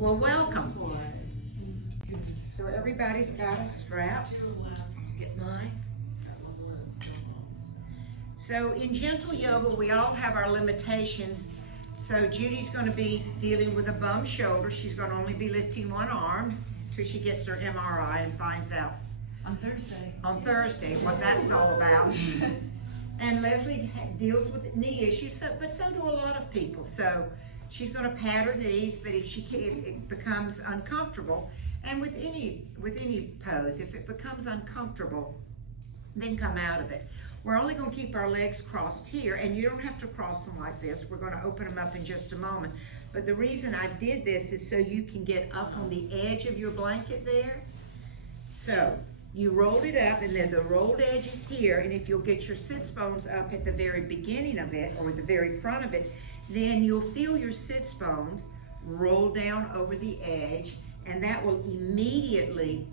Well, welcome. So everybody's got a strap. Get mine. So in gentle yoga, we all have our limitations. So Judy's going to be dealing with a bum shoulder. She's going to only be lifting one arm till she gets her MRI and finds out On Thursday what that's all about. And Leslie deals with knee issues, but so do a lot of people. So she's going to pad her knees, but if it becomes uncomfortable, and with any pose, if it becomes uncomfortable, then come out of it. We're only going to keep our legs crossed here, and you don't have to cross them like this. We're going to open them up in just a moment. But the reason I did this is so you can get up on the edge of your blanket there. So you rolled it up, and then the rolled edge is here, and if you'll get your sits bones up at the very beginning of it, or the very front of it, then you'll feel your sits bones roll down over the edge, and that will immediately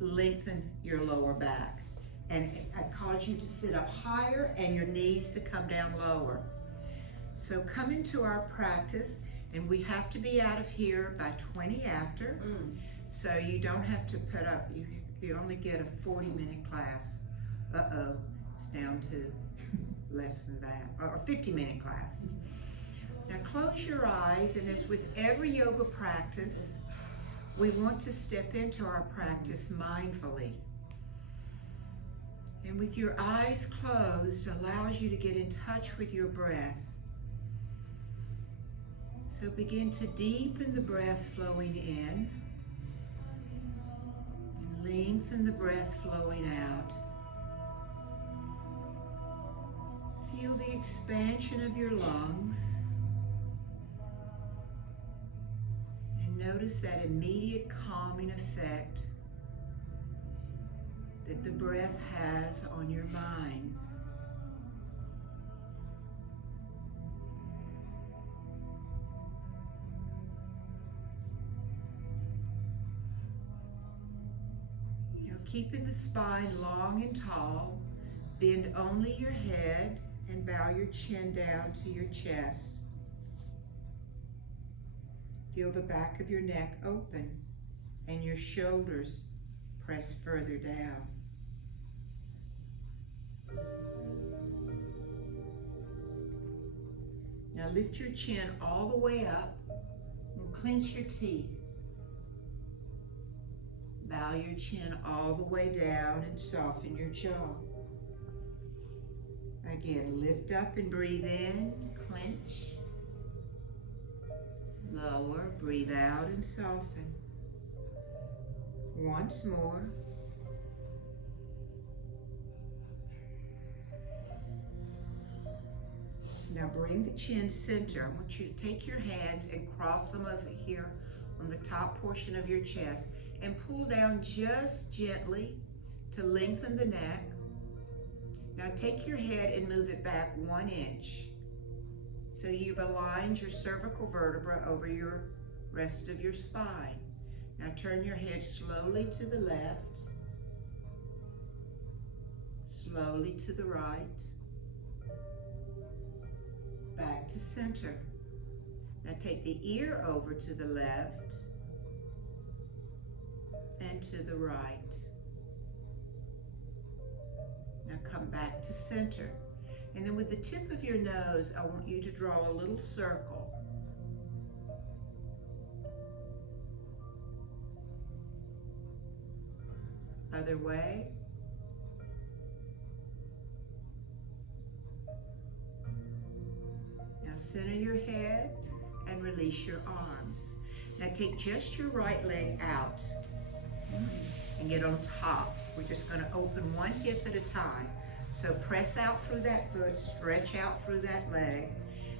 lengthen your lower back and cause you to sit up higher and your knees to come down lower. So come into our practice, and we have to be out of here by 20 after, so you don't have to put up, you only get a 40-minute class. It's down to less than that, or a 50-minute class. Now close your eyes, and as with every yoga practice, we want to step into our practice mindfully. And with your eyes closed, allows you to get in touch with your breath. So begin to deepen the breath flowing in, and lengthen the breath flowing out. Feel the expansion of your lungs. Notice that immediate calming effect that the breath has on your mind. Now keeping the spine long and tall, bend only your head and bow your chin down to your chest. Feel the back of your neck open and your shoulders press further down. Now lift your chin all the way up and clench your teeth. Bow your chin all the way down and soften your jaw. Again, lift up and breathe in, clench. Lower, breathe out and soften. Once more. Now bring the chin center. I want you to take your hands and cross them over here on the top portion of your chest and pull down just gently to lengthen the neck. Now take your head and move it back 1 inch. So you've aligned your cervical vertebra over your rest of your spine. Now turn your head slowly to the left, slowly to the right, back to center. Now take the ear over to the left and to the right. Now come back to center. And then with the tip of your nose, I want you to draw a little circle. Other way. Now center your head and release your arms. Now take just your right leg out and get on top. We're just going to open one hip at a time. So press out through that foot, stretch out through that leg.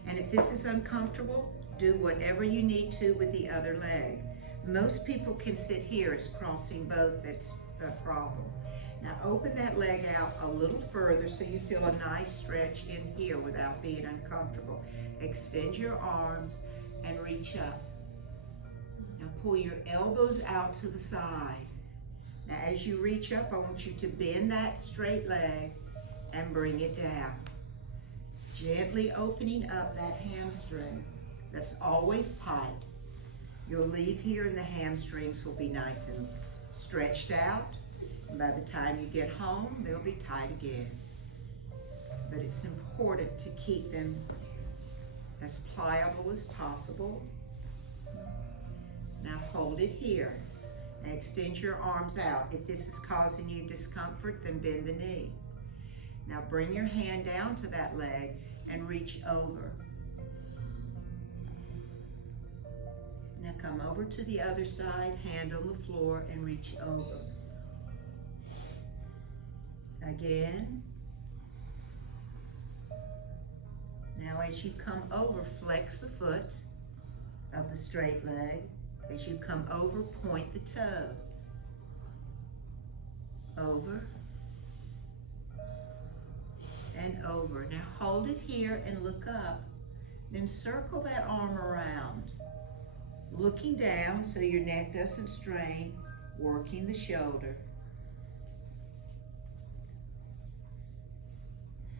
And if this is uncomfortable, do whatever you need to with the other leg. Most people can sit here. It's crossing both that's a problem. Now open that leg out a little further so you feel a nice stretch in here without being uncomfortable. Extend your arms and reach up. Now pull your elbows out to the side. Now as you reach up, I want you to bend that straight leg and bring it down. Gently opening up that hamstring that's always tight. You'll leave here and the hamstrings will be nice and stretched out. And by the time you get home, they'll be tight again. But it's important to keep them as pliable as possible. Now hold it here. Now extend your arms out. If this is causing you discomfort, then bend the knee. Now bring your hand down to that leg and reach over. Now come over to the other side, hand on the floor, and reach over. Again. Now as you come over, flex the foot of the straight leg. As you come over, point the toe. Over. And over. Now hold it here and look up. Then circle that arm around. Looking down so your neck doesn't strain, working the shoulder.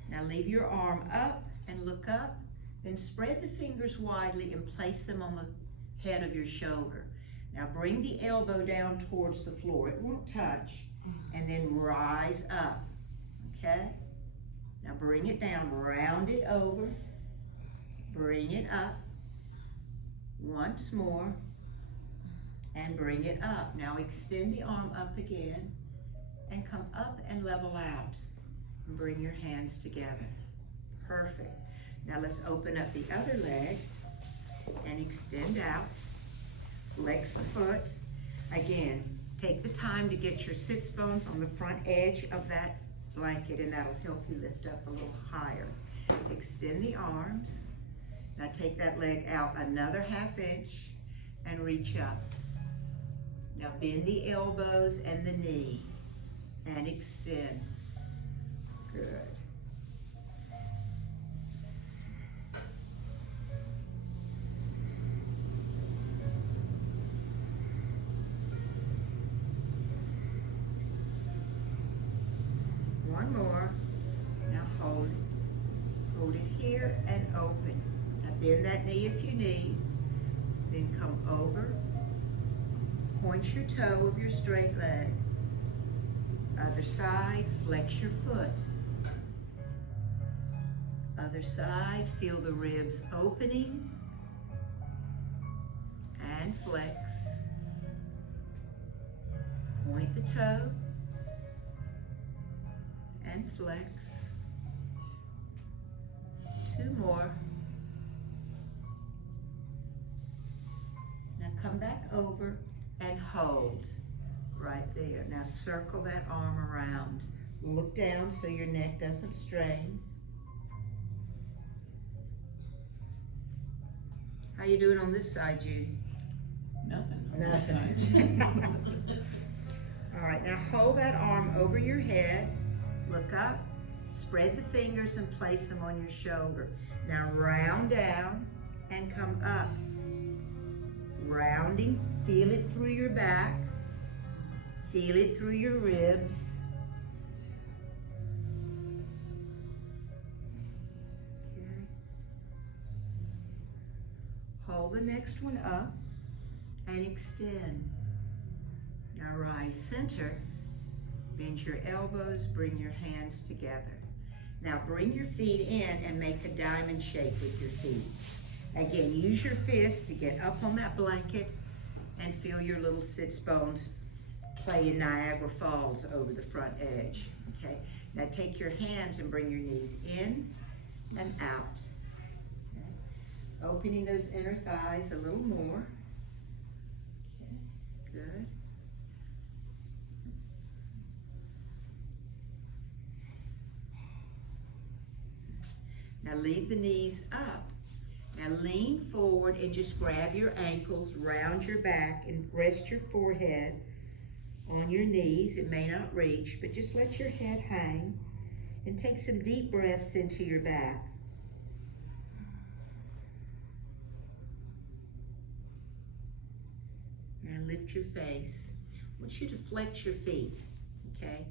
Now leave your arm up and look up, then spread the fingers widely and place them on the head of your shoulder. Now bring the elbow down towards the floor. It won't touch. And then rise up, okay? Now bring it down, round it over, bring it up. Once more, and bring it up. Now extend the arm up again, and come up and level out. And bring your hands together. Perfect. Now let's open up the other leg, and extend out. Flex the foot. Again, take the time to get your sits bones on the front edge of that blanket, and that'll help you lift up a little higher. Extend the arms. Now take that leg out another ½ inch and reach up. Now bend the elbows and the knee and extend. Good. One more. Now hold it. Hold it here and open. Bend that knee if you need, then come over, point your toe of your straight leg. Other side, flex your foot. Other side, feel the ribs opening and flex. Point the toe and flex. Two more. Come back over and hold right there. Now circle that arm around. Look down so your neck doesn't strain. How you doing on this side, Judy? Nothing. Nothing. All right, now hold that arm over your head. Look up. Spread the fingers and place them on your shoulder. Now round down and come up. Rounding, feel it through your back, feel it through your ribs. Okay. Hold the next one up and extend. Now rise center, bend your elbows, bring your hands together. Now bring your feet in and make a diamond shape with your feet. Again, use your fist to get up on that blanket and feel your little sits bones playing Niagara Falls over the front edge, okay? Now take your hands and bring your knees in and out, okay? Opening those inner thighs a little more, okay, good. Now leave the knees up. Now lean forward and just grab your ankles, round your back, and rest your forehead on your knees. It may not reach, but just let your head hang and take some deep breaths into your back. Now lift your face. I want you to flex your feet, okay?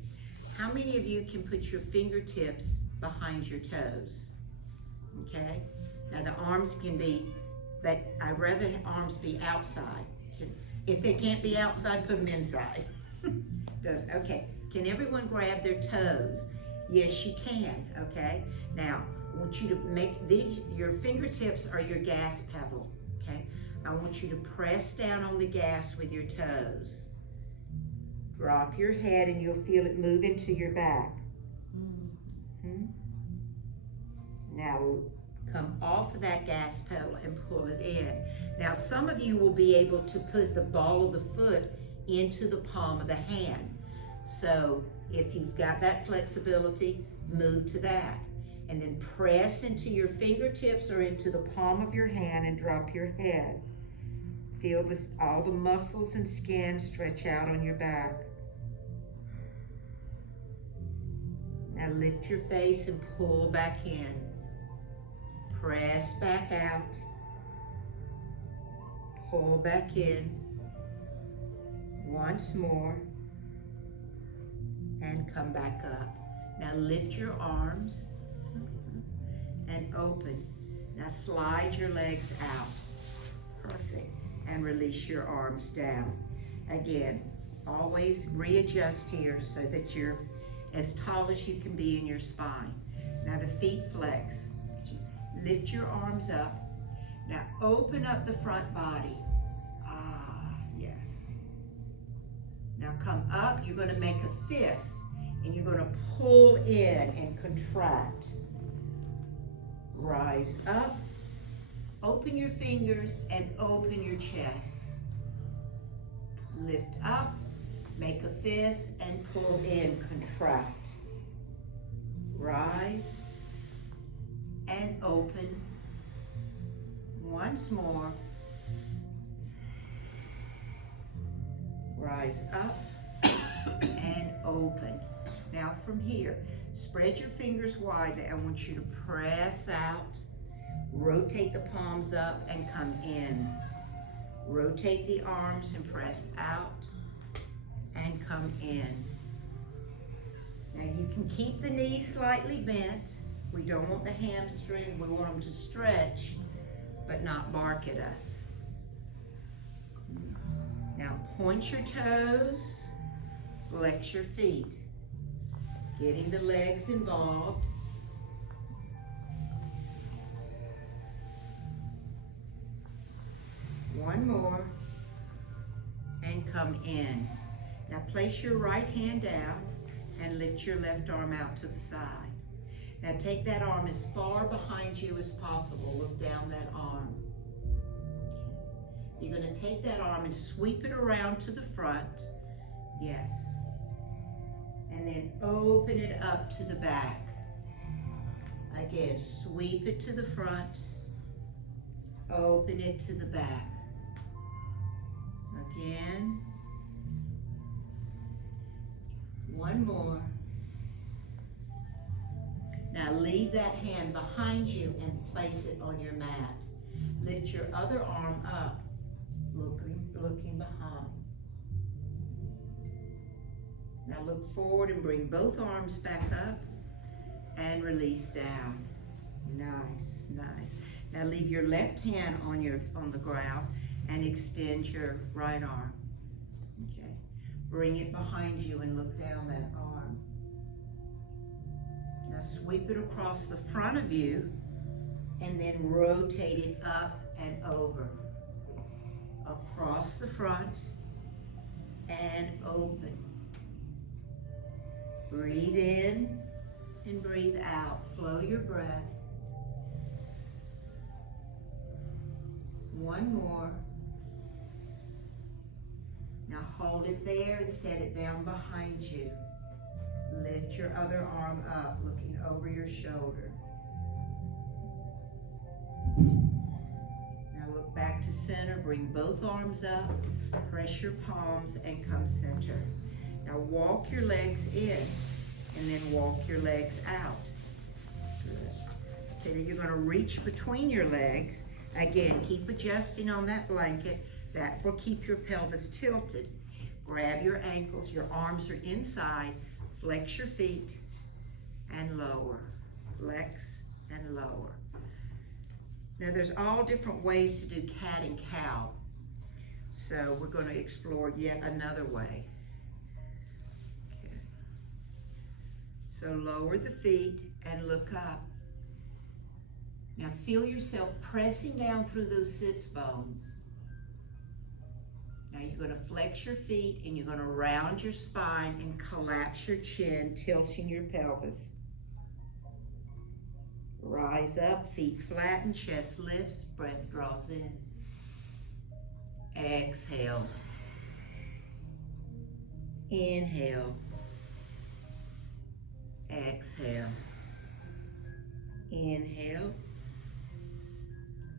How many of you can put your fingertips behind your toes? Okay? Now the arms can be but I'd rather arms be outside. If they can't be outside, put them inside. Okay, can everyone grab their toes? Yes, you can, okay? Now, I want you to make these, your fingertips are your gas pedal, okay? I want you to press down on the gas with your toes. Drop your head and you'll feel it move into your back. Now we'll come off of that gas pedal and pull it in. Now some of you will be able to put the ball of the foot into the palm of the hand. So if you've got that flexibility, move to that. And then press into your fingertips or into the palm of your hand and drop your head. Feel this, all the muscles and skin stretch out on your back. Now lift your face and pull back in. Press back out. Pull back in. Once more. And come back up. Now lift your arms and open. Now slide your legs out. Perfect. And release your arms down. Again, always readjust here so that you're as tall as you can be in your spine. Now the feet flex. Lift your arms up. Now open up the front body. Yes. Now come up, you're gonna make a fist and you're gonna pull in and contract. Rise up, open your fingers and open your chest. Lift up, make a fist and pull in, contract. Rise and open. Once more. Rise up and open. Now from here, spread your fingers widely. I want you to press out, rotate the palms up and come in. Rotate the arms and press out and come in. Now you can keep the knees slightly bent. We don't want the hamstring, we want them to stretch, but not bark at us. Now point your toes, flex your feet. Getting the legs involved. One more, and come in. Now place your right hand down and lift your left arm out to the side. Now take that arm as far behind you as possible. Look down that arm. Okay. You're going to take that arm and sweep it around to the front. Yes. And then open it up to the back. Again, sweep it to the front. Open it to the back. Again. One more. Now leave that hand behind you and place it on your mat. Lift your other arm up, looking behind. Now look forward and bring both arms back up and release down. Nice, nice. Now leave your left hand on the ground and extend your right arm. Okay. Bring it behind you and look down that arm. Now sweep it across the front of you and then rotate it up and over. Across the front and open. Breathe in and breathe out. Flow your breath. One more. Now hold it there and set it down behind you. Lift your other arm up, looking over your shoulder. Now look back to center, bring both arms up, press your palms and come center. Now walk your legs in and then walk your legs out. Good. Okay, then you're going to reach between your legs. Again, keep adjusting on that blanket. That will keep your pelvis tilted. Grab your ankles, your arms are inside. Flex your feet and lower. Flex and lower. Now there's all different ways to do cat and cow. So we're going to explore yet another way. Okay. So lower the feet and look up. Now feel yourself pressing down through those sits bones. Now you're going to flex your feet and you're going to round your spine and collapse your chin, tilting your pelvis. Rise up, feet flatten, chest lifts, breath draws in. Exhale. Inhale. Exhale. Inhale.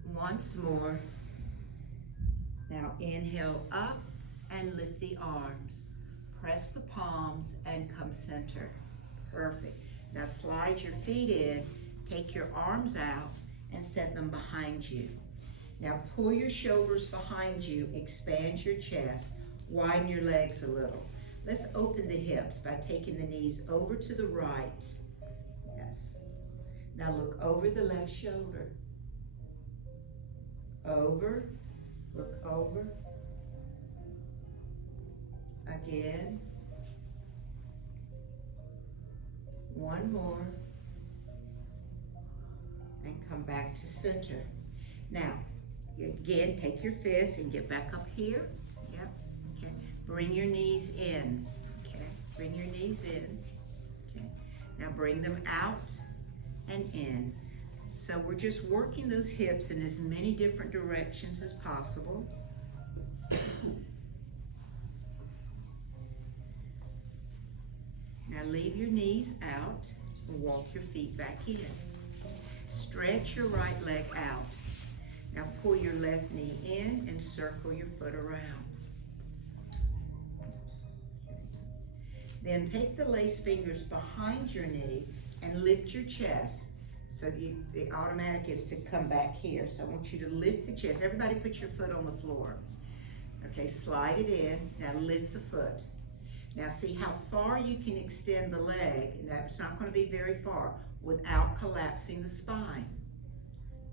Once more. Now inhale up and lift the arms. Press the palms and come center. Perfect. Now slide your feet in, take your arms out and set them behind you. Now pull your shoulders behind you, expand your chest, widen your legs a little. Let's open the hips by taking the knees over to the right. Yes. Now look over the left shoulder. Over, look over. Again. One more. And come back to center. Now, again, take your fists and get back up here. Yep, okay. Bring your knees in, okay. Bring your knees in, okay. Now bring them out and in. So we're just working those hips in as many different directions as possible. Now leave your knees out and walk your feet back in. Stretch your right leg out. Now pull your left knee in and circle your foot around. Then take the lace fingers behind your knee and lift your chest. So the automatic is to come back here. So I want you to lift the chest. Everybody put your foot on the floor. Okay, slide it in. Now lift the foot. Now see how far you can extend the leg. And that's not going to be very far without collapsing the spine.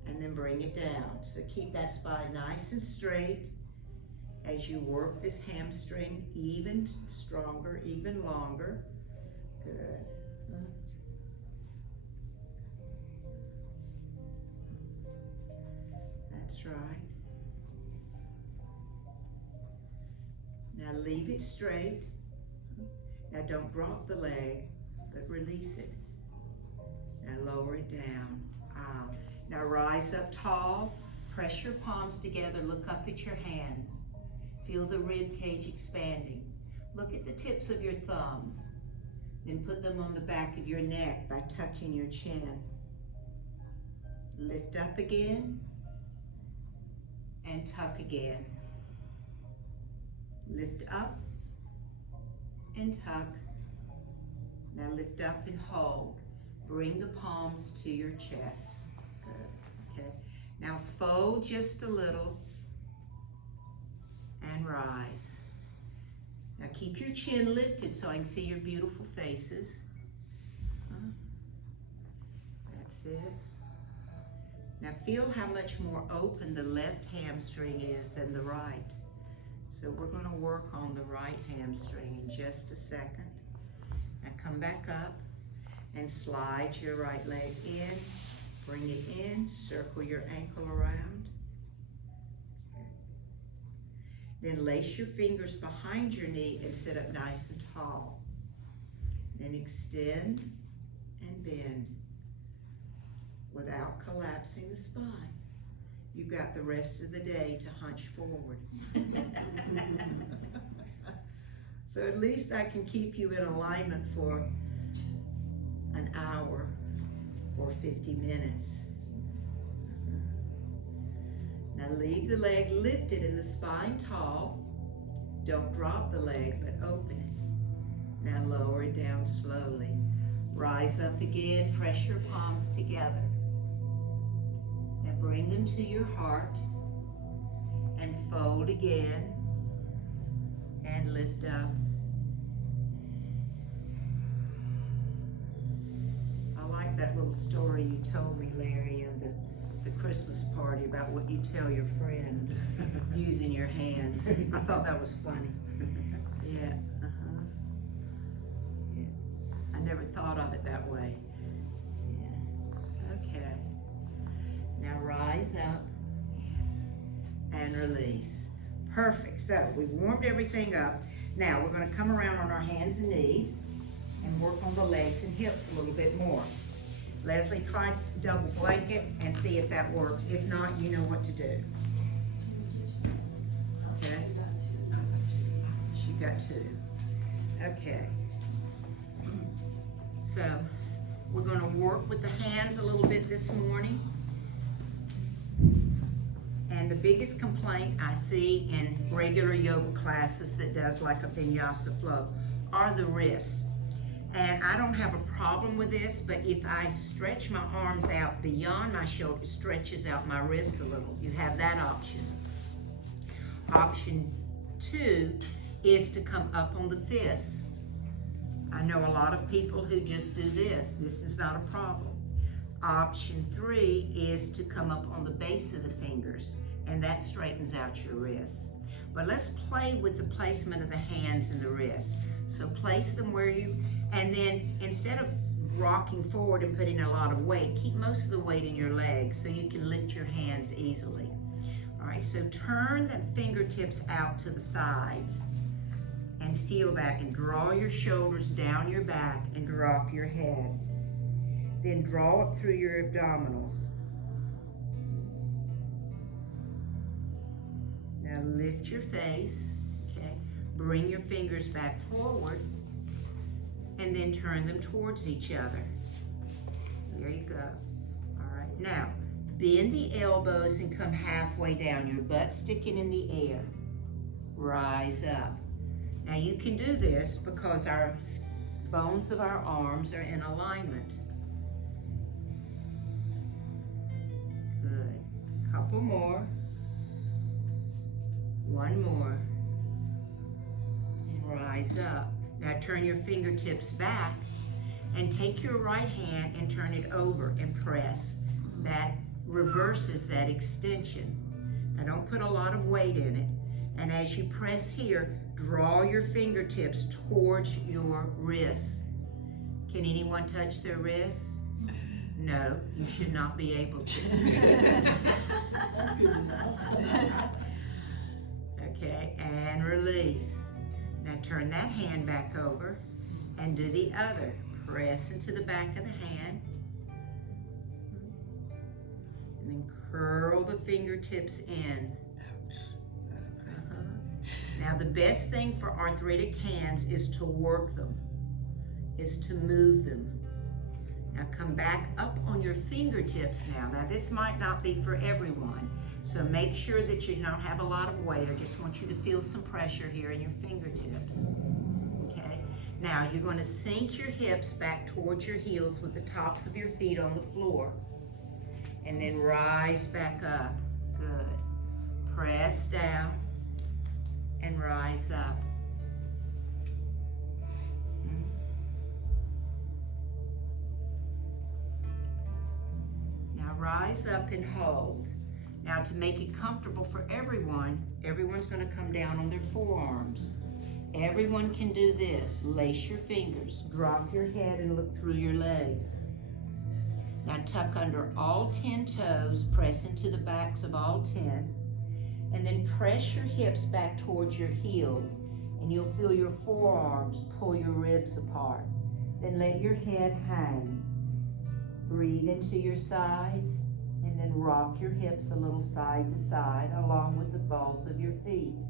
And then bring it down. So keep that spine nice and straight as you work this hamstring even stronger, even longer. Good. That's right. Now leave it straight. Now don't drop the leg, but release it. Now lower it down. Out. Now rise up tall, press your palms together, look up at your hands. Feel the rib cage expanding. Look at the tips of your thumbs. Then put them on the back of your neck by tucking your chin. Lift up again and tuck again. Lift up and tuck. Now lift up and hold. Bring the palms to your chest. Good. Okay. Now fold just a little and rise. Now keep your chin lifted so I can see your beautiful faces. That's it. Now feel how much more open the left hamstring is than the right. So we're going to work on the right hamstring in just a second. Now come back up and slide your right leg in. Bring it in, circle your ankle around. Then lace your fingers behind your knee and sit up nice and tall. Then extend and bend without collapsing the spine. You've got the rest of the day to hunch forward. So at least I can keep you in alignment for an hour or 50 minutes. Now leave the leg lifted and the spine tall. Don't drop the leg, but open it. Now lower it down slowly. Rise up again, press your palms together. Now bring them to your heart and fold again and lift up. I like that little story you told me, Larry, of the the Christmas party about what you tell your friends using your hands. I thought that was funny. Yeah, yeah. I never thought of it that way. Yeah, okay. Now rise up, yes, and release. Perfect, so we warmed everything up. Now we're gonna come around on our hands and knees and work on the legs and hips a little bit more. Leslie, try double blanket and see if that works. If not, you know what to do. Okay? She got two. Okay. So, we're gonna work with the hands a little bit this morning. And the biggest complaint I see in regular yoga classes that does like a vinyasa flow are the wrists. And I don't have a problem with this, but if I stretch my arms out beyond my shoulder, it stretches out my wrists a little. You have that option. Option 2 is to come up on the fists. I know a lot of people who just do this. This is not a problem. Option 3 is to come up on the base of the fingers, and that straightens out your wrists. But let's play with the placement of the hands and the wrists. So place them where you, and then instead of rocking forward and putting a lot of weight, keep most of the weight in your legs so you can lift your hands easily. All right, so turn the fingertips out to the sides and feel that, and draw your shoulders down your back and drop your head. Then draw up through your abdominals. Now lift your face, okay? Bring your fingers back forward and then turn them towards each other. There you go. All right, now bend the elbows and come halfway down, your butt sticking in the air. Rise up. Now you can do this because our bones of our arms are in alignment. Good. Couple more. One more. And rise up. Now turn your fingertips back and take your right hand and turn it over and press. That reverses that extension. Now don't put a lot of weight in it. And as you press here, draw your fingertips towards your wrists. Can anyone touch their wrists? No, you should not be able to. That's good to know. Okay, and release. Now turn that hand back over and do the other. Press into the back of the hand. And then curl the fingertips in. Now the best thing for arthritic hands is to work them, is to move them. Now come back up on your fingertips now. Now this might not be for everyone, so make sure that you don't have a lot of weight. I just want you to feel some pressure here in your fingertips. Okay? Now you're going to sink your hips back towards your heels with the tops of your feet on the floor. And then rise back up. Good. Press down and rise up. Now rise up and hold. Now to make it comfortable for everyone, everyone's going to come down on their forearms. Everyone can do this. Lace your fingers, drop your head and look through your legs. Now tuck under all 10 toes, press into the backs of all 10, and then press your hips back towards your heels, and you'll feel your forearms pull your ribs apart. Then let your head hang. Breathe into your sides, and then rock your hips a little side to side along with the balls of your feet.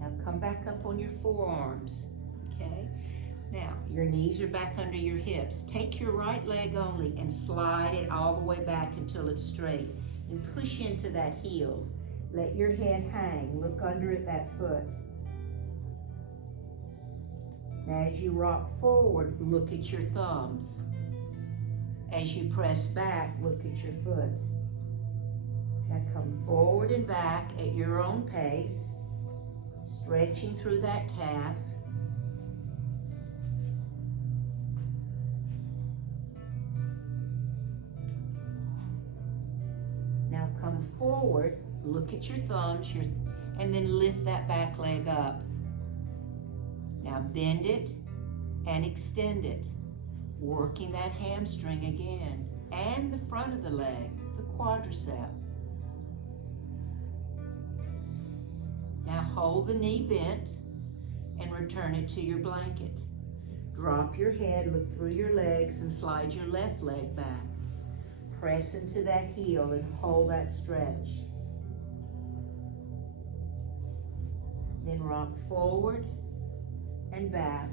Now come back up on your forearms, okay? Now, your knees are back under your hips. Take your right leg only and slide it all the way back until it's straight. And push into that heel. Let your head hang. Look under at that foot. Now as you rock forward, look at your thumbs. As you press back, look at your foot. Now come forward and back at your own pace. Stretching through that calf. Now come forward, look at your thumbs, and then lift that back leg up. Now bend it and extend it, working that hamstring again, and the front of the leg, the quadricep. Now hold the knee bent and return it to your blanket. Drop your head, look through your legs, and slide your left leg back. Press into that heel and hold that stretch. Then rock forward and back.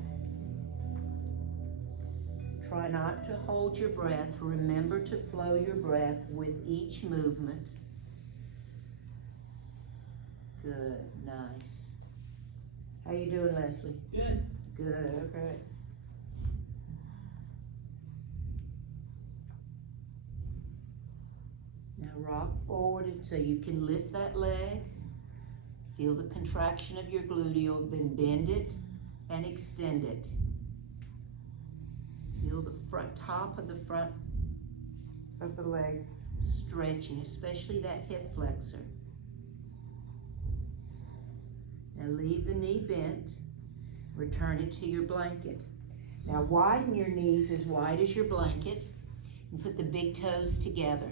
Try not to hold your breath. Remember to flow your breath with each movement. Good, nice. How you doing, Leslie? Good. Good, okay. Now rock forward so you can lift that leg. Feel the contraction of your gluteal, then bend it and extend it. Feel the top of the front of the leg stretching, especially that hip flexor. Now leave the knee bent, return it to your blanket. Now widen your knees as wide as your blanket and put the big toes together.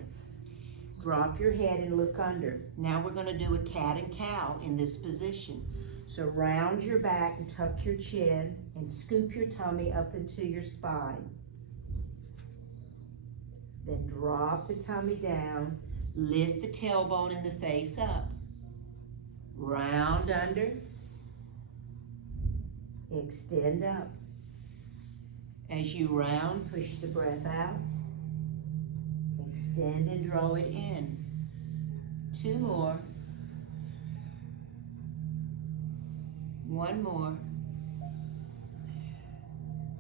Drop your head and look under. Now we're going to do a cat and cow in this position. So round your back and tuck your chin and scoop your tummy up into your spine. Then drop the tummy down, lift the tailbone and the face up. Round under, extend up. As you round, push the breath out. Extend and draw it in. 2 more. 1 more.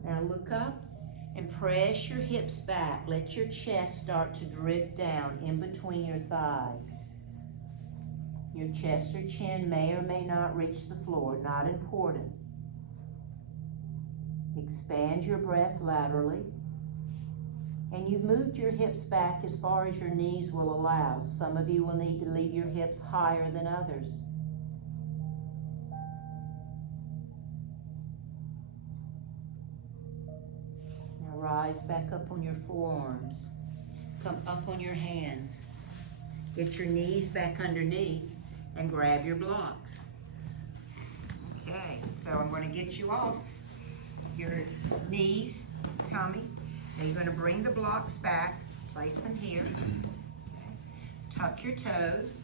Now look up and press your hips back. Let your chest start to drift down in between your thighs. Your chest or chin may or may not reach the floor, not important. Expand your breath laterally. And you've moved your hips back as far as your knees will allow. Some of you will need to leave your hips higher than others. Now rise back up on your forearms. Come up on your hands. Get your knees back underneath and grab your blocks. Okay, so I'm going to get you off your knees, tummy. Now you're going to bring the blocks back, place them here. Okay. Tuck your toes.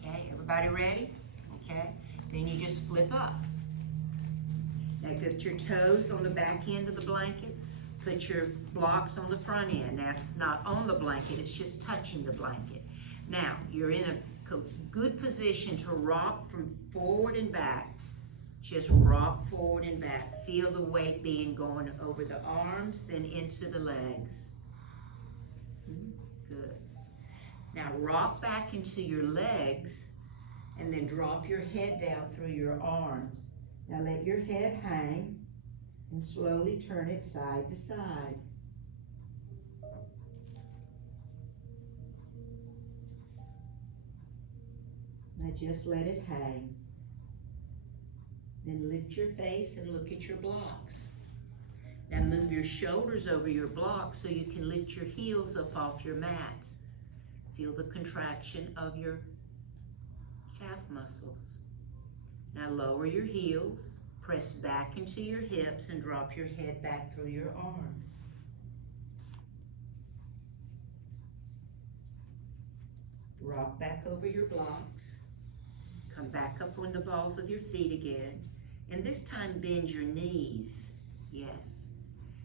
Okay, everybody ready? Okay, then you just flip up. Now get your toes on the back end of the blanket. Put your blocks on the front end. Now it's not on the blanket, it's just touching the blanket. Now you're in a good position to rock from forward and back. Just rock forward and back. Feel the weight being going over the arms, then into the legs. Good. Now rock back into your legs and then drop your head down through your arms. Now let your head hang and slowly turn it side to side. Now just let it hang. Then lift your face and look at your blocks. Now move your shoulders over your blocks so you can lift your heels up off your mat. Feel the contraction of your calf muscles. Now lower your heels, press back into your hips and drop your head back through your arms. Rock back over your blocks. Come back up on the balls of your feet again. And this time bend your knees. Yes.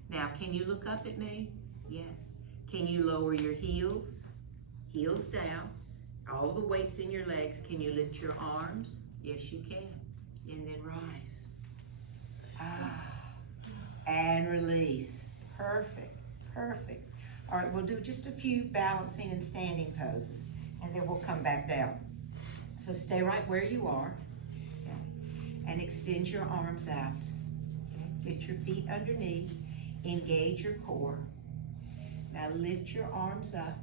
Now can you look up at me? Yes. Can you lower your heels? Heels down. All the weight's in your legs. Can you lift your arms? Yes, you can. And then rise. And release. Perfect. Perfect. All right, we'll do just a few balancing and standing poses, and then we'll come back down. So stay right where you are. Yeah. and extend your arms out. Okay. Get your feet underneath, engage your core. Now lift your arms up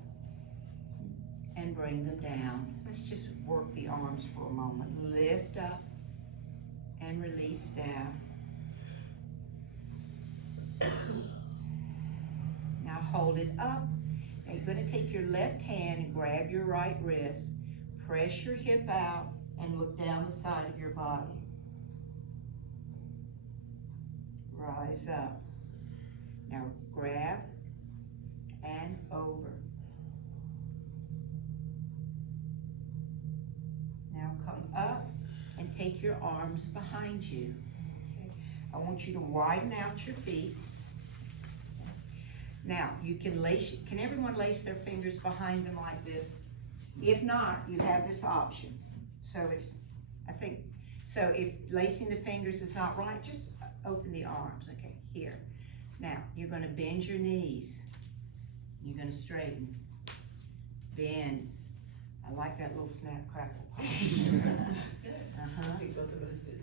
and bring them down. Let's just work the arms for a moment. Lift up and release down. Now hold it up. Now you're going to take your left hand and grab your right wrist, press your hip out, and look down the side of your body. Rise up. Now grab and over. Now come up and take your arms behind you. Okay. I want you to widen out your feet. Now, you can everyone lace their fingers behind them like this? If not, you have this option. So if lacing the fingers is not right, just open the arms, okay, here. Now, you're gonna bend your knees. You're gonna straighten, bend. I like that little snap, crackle pop. I think both of us do.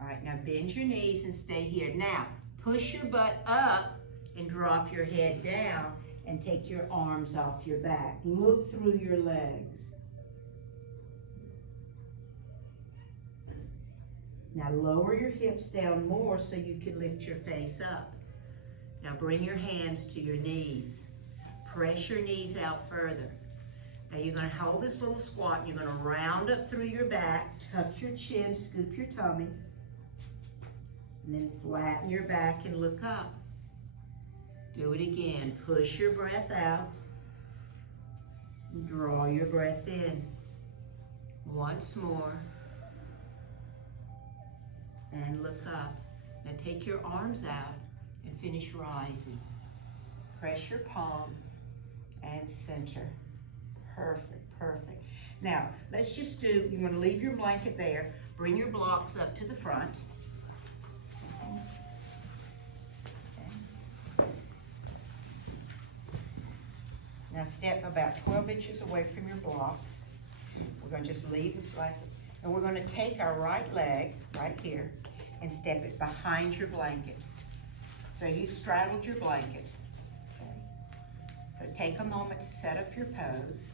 All right, now bend your knees and stay here. Now, push your butt up and drop your head down and take your arms off your back. Look through your legs. Now lower your hips down more so you can lift your face up. Now bring your hands to your knees. Press your knees out further. Now you're going to hold this little squat and you're going to round up through your back, tuck your chin, scoop your tummy. And then flatten your back and look up. Do it again. Push your breath out. Draw your breath in. Once more. And look up. Now take your arms out and finish rising. Press your palms and center. Perfect, perfect. Now, let's just you're going to leave your blanket there. Bring your blocks up to the front. Now step about 12 inches away from your blocks. We're going to just leave the blanket. And we're going to take our right leg, right here, and step it behind your blanket. So you've straddled your blanket. Okay. So take a moment to set up your pose.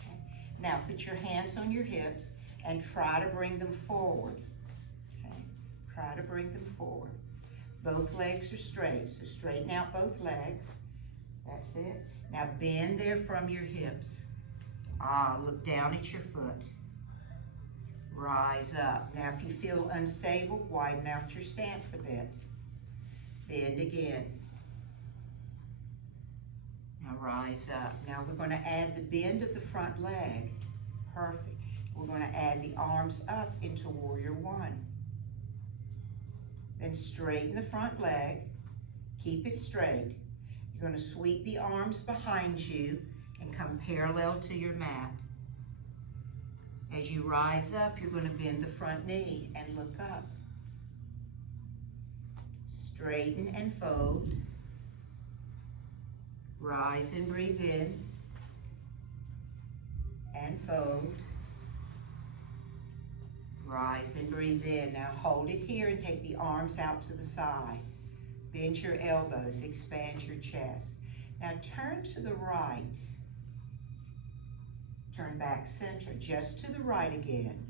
Okay. Now put your hands on your hips and try to bring them forward. Okay. Try to bring them forward. Both legs are straight, so straighten out both legs. That's it. Now bend there from your hips. Look down at your foot. Rise up. Now if you feel unstable, widen out your stance a bit. Bend again. Now rise up. Now we're going to add the bend of the front leg. Perfect. We're going to add the arms up into Warrior One. Then straighten the front leg. Keep it straight. You're going to sweep the arms behind you and come parallel to your mat. As you rise up, you're going to bend the front knee and look up. Straighten and fold. Rise and breathe in. And fold. Rise and breathe in. Now hold it here and take the arms out to the side. Bend your elbows, expand your chest. Now turn to the right. Turn back center, just to the right again.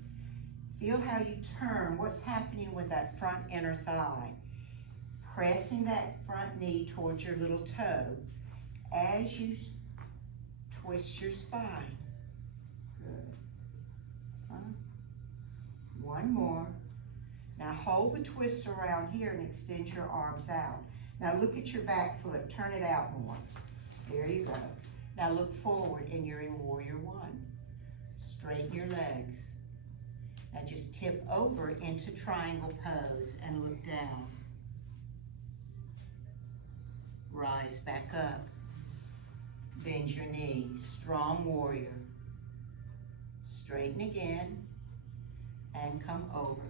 Feel how you turn, what's happening with that front inner thigh. Pressing that front knee towards your little toe as you twist your spine. Good. One more. Now hold the twist around here and extend your arms out. Now look at your back foot, turn it out more. There you go. Now look forward and you're in Warrior One. Straighten your legs. Now just tip over into triangle pose and look down. Rise back up. Bend your knee, strong warrior. Straighten again and come over.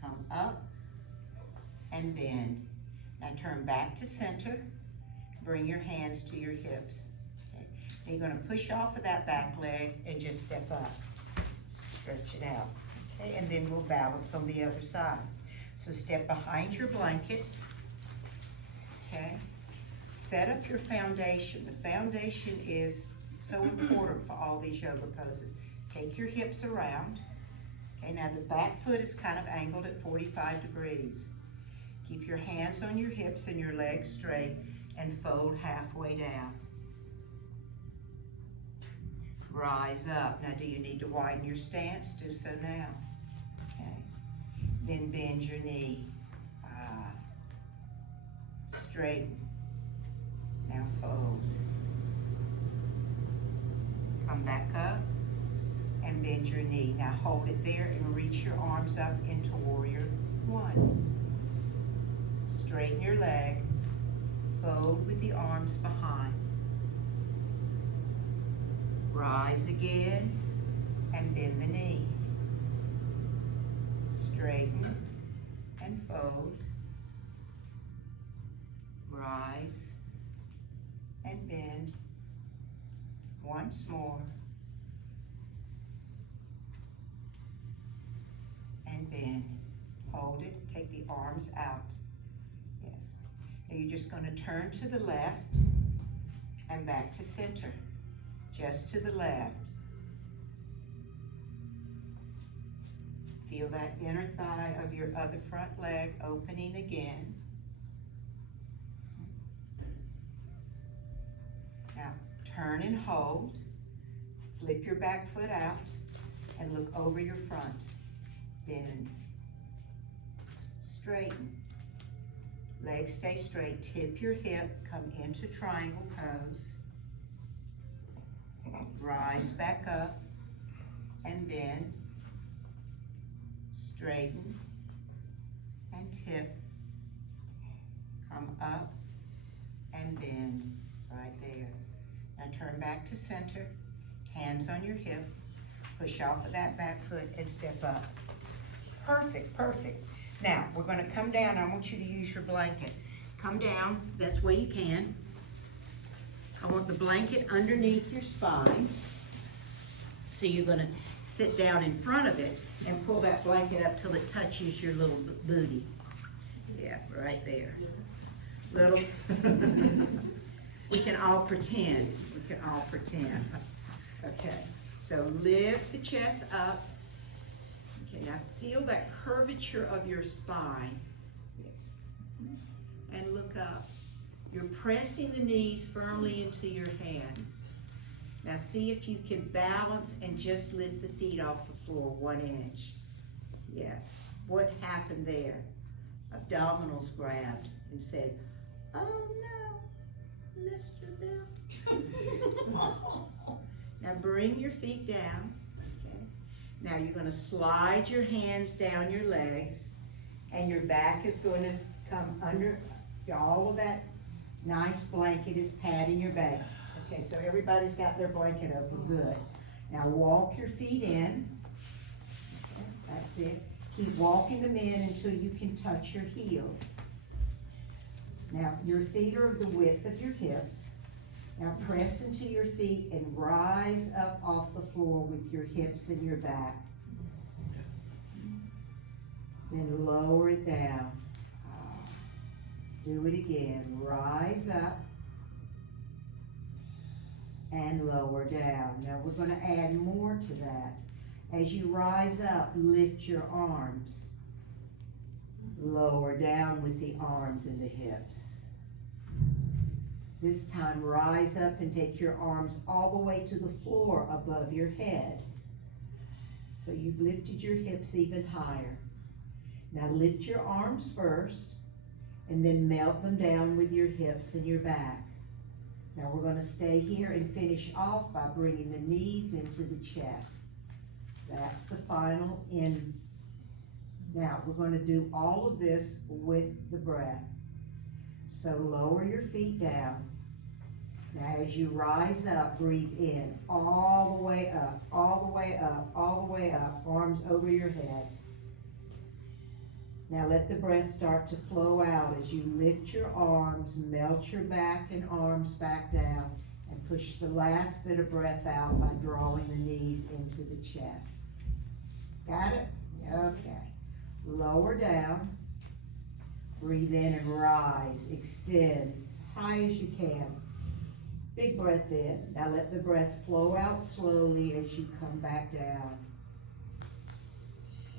Come up and bend. Now turn back to center. Bring your hands to your hips. Okay. Now you're gonna push off of that back leg and just step up. Stretch it out, okay? And then we'll balance on the other side. So step behind your blanket, okay? Set up your foundation. The foundation is so important for all these yoga poses. Take your hips around. Okay, now the back foot is kind of angled at 45 degrees. Keep your hands on your hips and your legs straight and fold halfway down. Rise up. Now, do you need to widen your stance? Do so now. Okay. Then bend your knee. Straighten. Now fold. Come back up and bend your knee. Now hold it there and reach your arms up into warrior one. Straighten your leg. Fold with the arms behind. Rise again and bend the knee. Straighten and fold. Rise and bend. Once more. And bend. Hold it. Take the arms out. Yes. Now you're just going to turn to the left and back to center. Just to the left. Feel that inner thigh of your other front leg opening again. Now turn and hold. Flip your back foot out and look over your front. Bend. Straighten. Legs stay straight. Tip your hip. Come into triangle pose. Rise back up and bend. Straighten and tip. Come up and bend. Right there. Now turn back to center. Hands on your hip. Push off of that back foot and step up. Perfect, perfect. Now, we're going to come down. I want you to use your blanket. Come down best way you can. I want the blanket underneath your spine. So you're going to sit down in front of it and pull that blanket up till it touches your little booty. Yeah, right there. Little. We can all pretend. We can all pretend. Okay, so lift the chest up. Okay, now feel that curvature of your spine. And look up. You're pressing the knees firmly into your hands. Now see if you can balance and just lift the feet off the floor 1 inch. Yes. What happened there? Abdominals grabbed and said, "Oh no, Mr. Bill." Now bring your feet down. Okay. Now you're going to slide your hands down your legs and your back is going to come under. All of that nice blanket is padding your back. Okay, so everybody's got their blanket open. Good. Now walk your feet in. Okay, that's it. Keep walking them in until you can touch your heels. Now your feet are the width of your hips. Now press into your feet and rise up off the floor with your hips and your back. Then lower it down. Do it again. Rise up and lower down. Now we're going to add more to that. As you rise up, lift your arms. Lower down with the arms and the hips. This time, rise up and take your arms all the way to the floor above your head. So you've lifted your hips even higher. Now lift your arms first and then melt them down with your hips and your back. Now we're going to stay here and finish off by bringing the knees into the chest. That's the final end. Now we're going to do all of this with the breath. So lower your feet down. Now as you rise up, breathe in all the way up, all the way up, all the way up, arms over your head. Now let the breath start to flow out as you lift your arms, melt your back and arms back down, and push the last bit of breath out by drawing the knees into the chest. Got it? Okay. Lower down. Breathe in and rise. Extend as high as you can. Big breath in. Now let the breath flow out slowly as you come back down.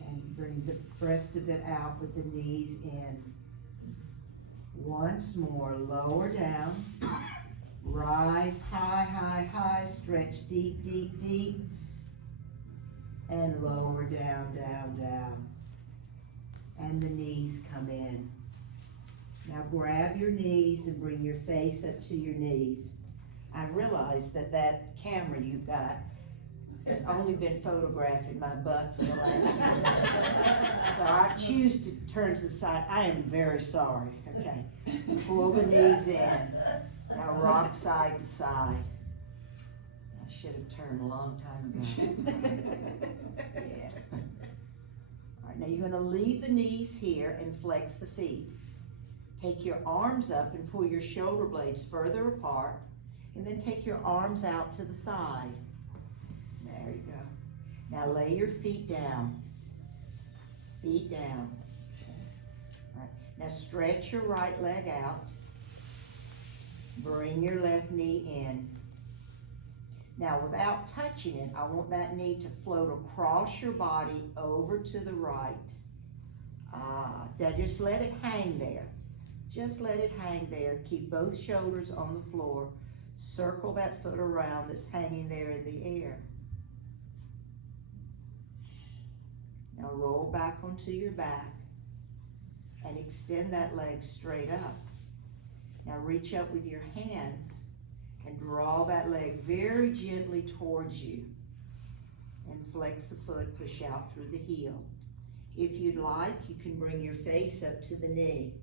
And bring the rest of it out with the knees in. Once more, lower down. Rise high, high, high. Stretch deep, deep, deep. And lower down, down, down. And the knees come in. Now grab your knees and bring your face up to your knees. I realize that that camera you've got has only been photographing my butt for the last few minutes. So I choose to turn to the side. I am very sorry, okay? Pull the knees in. Now rock side to side. I should have turned a long time ago. Yeah. All right, now you're gonna leave the knees here and flex the feet. Take your arms up and pull your shoulder blades further apart, and then take your arms out to the side. There you go. Now lay your feet down. Feet down. All right. Now stretch your right leg out. Bring your left knee in. Now without touching it, I want that knee to float across your body over to the right. Now just let it hang there. Just let it hang there. Keep both shoulders on the floor. Circle that foot around that's hanging there in the air. Now roll back onto your back and extend that leg straight up. Now reach up with your hands and draw that leg very gently towards you and flex the foot, push out through the heel. If you'd like, you can bring your face up to the knee.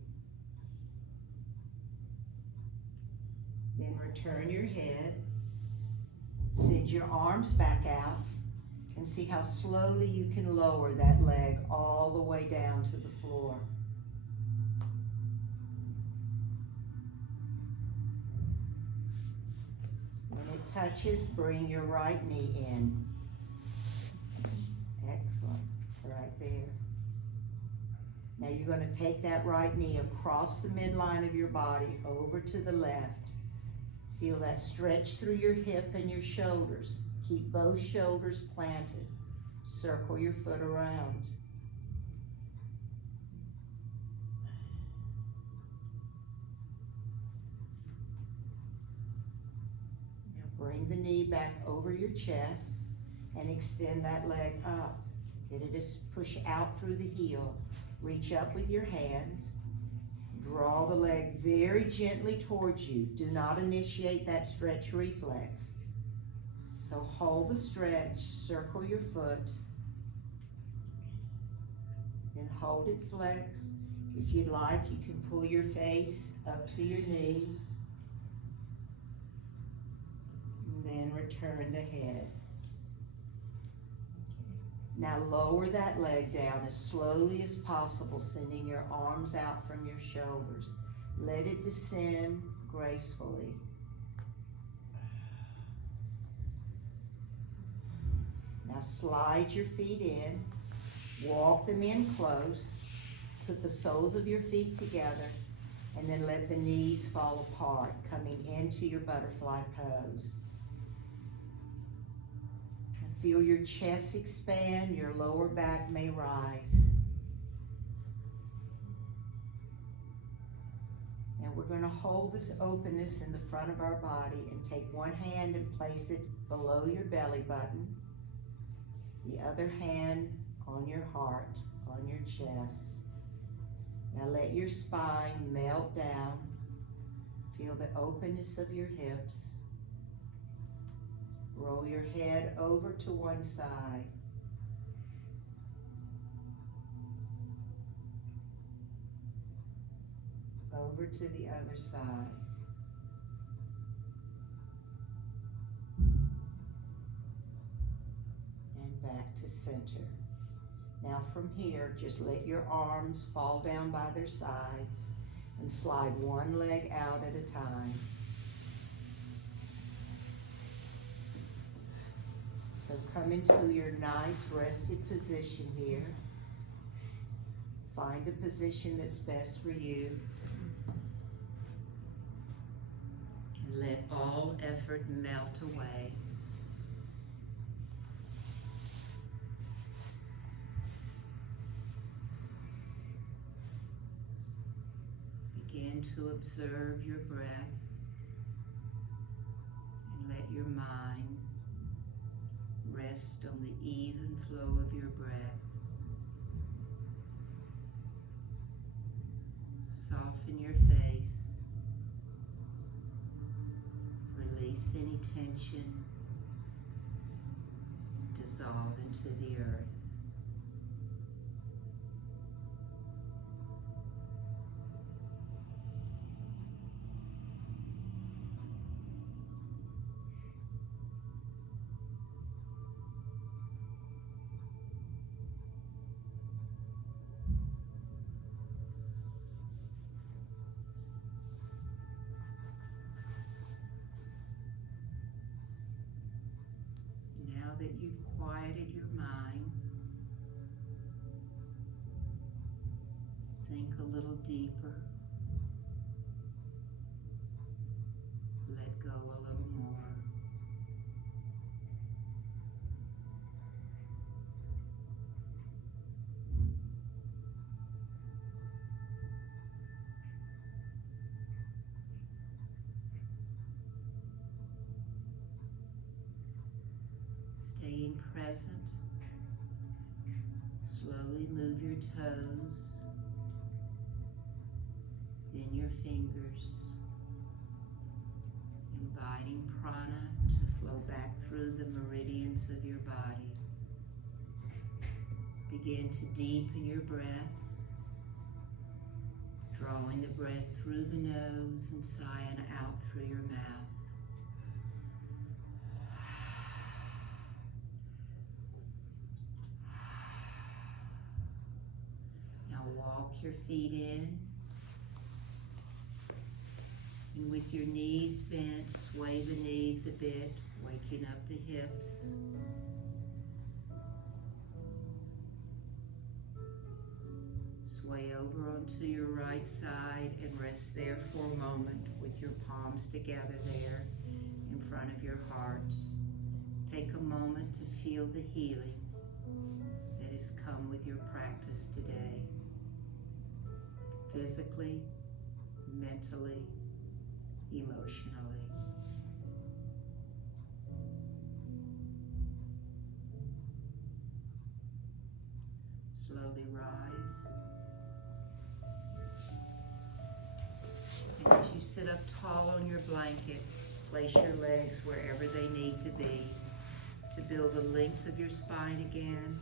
Then return your head, send your arms back out, and see how slowly you can lower that leg all the way down to the floor. When it touches, bring your right knee in. Excellent, right there. Now you're going to take that right knee across the midline of your body over to the left. Feel that stretch through your hip and your shoulders. Keep both shoulders planted. Circle your foot around. Now bring the knee back over your chest and extend that leg up. Get it to push out through the heel. Reach up with your hands. Draw the leg very gently towards you. Do not initiate that stretch reflex. So hold the stretch, circle your foot, then hold it flexed. If you'd like, you can pull your face up to your knee, and then return the head. Now lower that leg down as slowly as possible, sending your arms out from your shoulders. Let it descend gracefully. Now slide your feet in, walk them in close, put the soles of your feet together, and then let the knees fall apart, coming into your butterfly pose. Feel your chest expand, your lower back may rise. Now we're going to hold this openness in the front of our body and take one hand and place it below your belly button. The other hand on your heart, on your chest. Now let your spine melt down. Feel the openness of your hips. Roll your head over to one side. Over to the other side. And back to center. Now from here, just let your arms fall down by their sides and slide one leg out at a time. So come into your nice rested position here. Find the position that's best for you. And let all effort melt away. Begin to observe your breath and let your mind rest on the even flow of your breath. Soften your face. Release any tension. Dissolve into the earth. Now that you've quieted your mind, sink a little deeper. Let go a little more. Staying present, slowly move your toes, then your fingers, inviting prana to flow back through the meridians of your body. Begin to deepen your breath, drawing the breath through the nose and sighing out through your mouth. Walk your feet in, and with your knees bent, sway the knees a bit, waking up the hips. Sway over onto your right side and rest there for a moment with your palms together there in front of your heart. Take a moment to feel the healing that has come with your practice today. Physically, mentally, emotionally. Slowly rise. And as you sit up tall on your blanket, place your legs wherever they need to be to build the length of your spine again,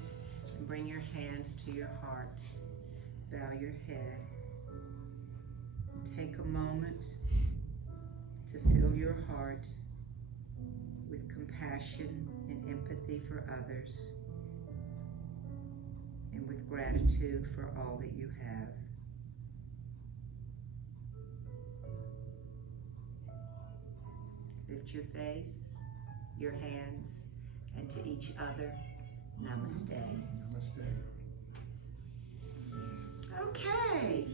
and bring your hands to your heart. Bow your head. Take a moment to fill your heart with compassion and empathy for others, and with gratitude for all that you have. Lift your face, your hands, and to each other, namaste. Namaste. Okay.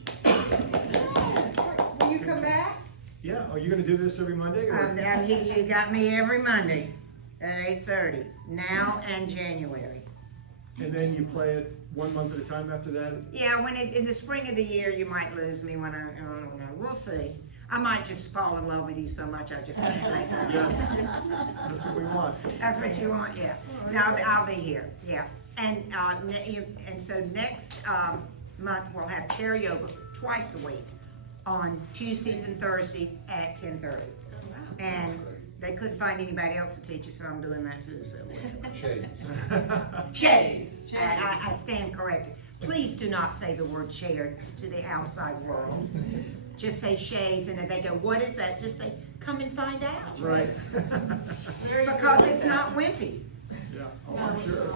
Will you come back? Yeah, are you going to do this every Monday? Or? You got me every Monday at 8:30, now and January. And then you play it 1 month at a time after that? Yeah, in the spring of the year, you might lose me when I don't know. We'll see. I might just fall in love with you so much I just can't let go. Yes, that's what we want. That's what you want, yeah. No, I'll be here, yeah. And so next month we'll have chair yoga twice a week on Tuesdays and Thursdays at 10:30. And they couldn't find anybody else to teach it, so I'm doing that too. So Shays. I stand corrected. Please do not say the word chair to the outside world. Just say shays, and if they go, what is that? Just say, come and find out. Right. Because it's not wimpy. Yeah, oh, I'm sure.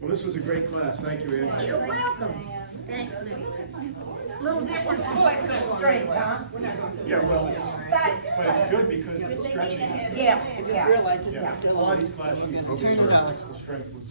Well, this was a great class. Thank you, Ann. You're welcome. Thanks, Lily. Little different flexion strength, huh? Yeah, well, but it's good because it's stretching. Yeah, I just yeah. realized this Yeah, is still. Pilates class, you can Turn focus it on off. flexible strength with